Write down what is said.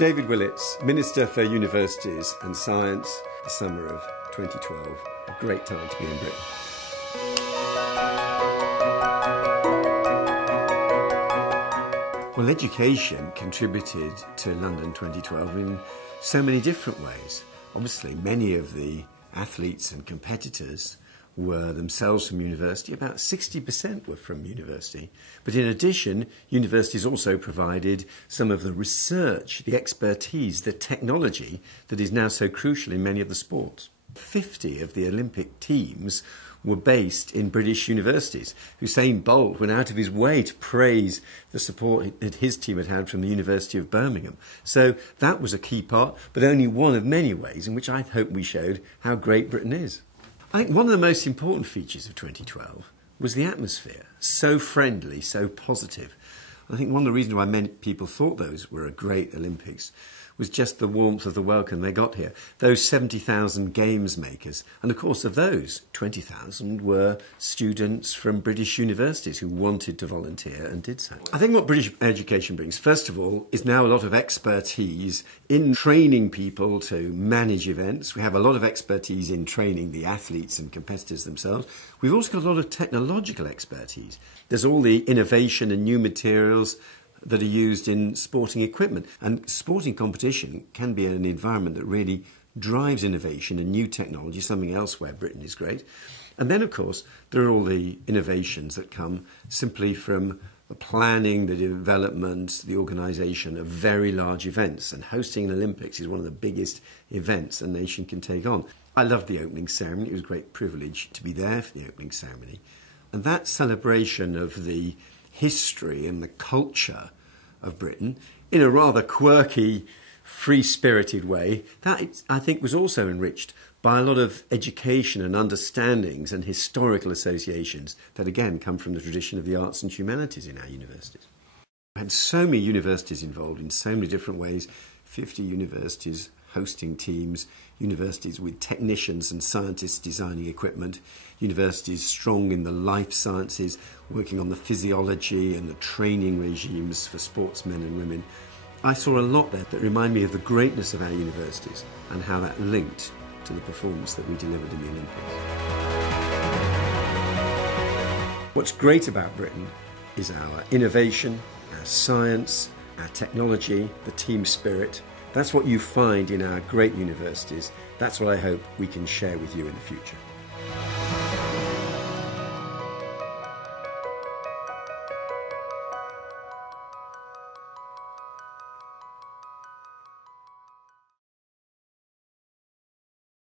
David Willets, Minister for Universities and Science, the summer of 2012. A great time to be in Britain. Well, education contributed to London 2012 in so many different ways. Obviously, many of the athletes and competitors were themselves from university. About 60% were from university. But in addition, universities also provided some of the research, the expertise, the technology that is now so crucial in many of the sports. 50 of the Olympic teams were based in British universities. Usain Bolt went out of his way to praise the support that his team had had from the University of Birmingham. So that was a key part, but only one of many ways in which I hope we showed how great Britain is. I think one of the most important features of 2012 was the atmosphere. So friendly, so positive. I think one of the reasons why many people thought those were a great Olympics was just the warmth of the welcome they got here. Those 70,000 games makers, and of course of those, 20,000 were students from British universities who wanted to volunteer and did so. I think what British education brings, first of all, is now a lot of expertise in training people to manage events. We have a lot of expertise in training the athletes and competitors themselves. We've also got a lot of technological expertise. There's all the innovation and new materials that are used in sporting equipment. And sporting competition can be an environment that really drives innovation and new technology, something else where Britain is great. And then, of course, there are all the innovations that come simply from the planning, the development, the organisation of very large events. And hosting an Olympics is one of the biggest events a nation can take on. I loved the opening ceremony. It was a great privilege to be there for the opening ceremony. And that celebration of the history and the culture of Britain in a rather quirky, free-spirited way, that I think was also enriched by a lot of education and understandings and historical associations that again come from the tradition of the arts and humanities in our universities. We had so many universities involved in so many different ways, 50 universities hosting teams, universities with technicians and scientists designing equipment, universities strong in the life sciences, working on the physiology and the training regimes for sportsmen and women. I saw a lot there that reminded me of the greatness of our universities and how that linked to the performance that we delivered in the Olympics. What's great about Britain is our innovation, our science, our technology, the team spirit. That's what you find in our great universities. That's what I hope we can share with you in the future.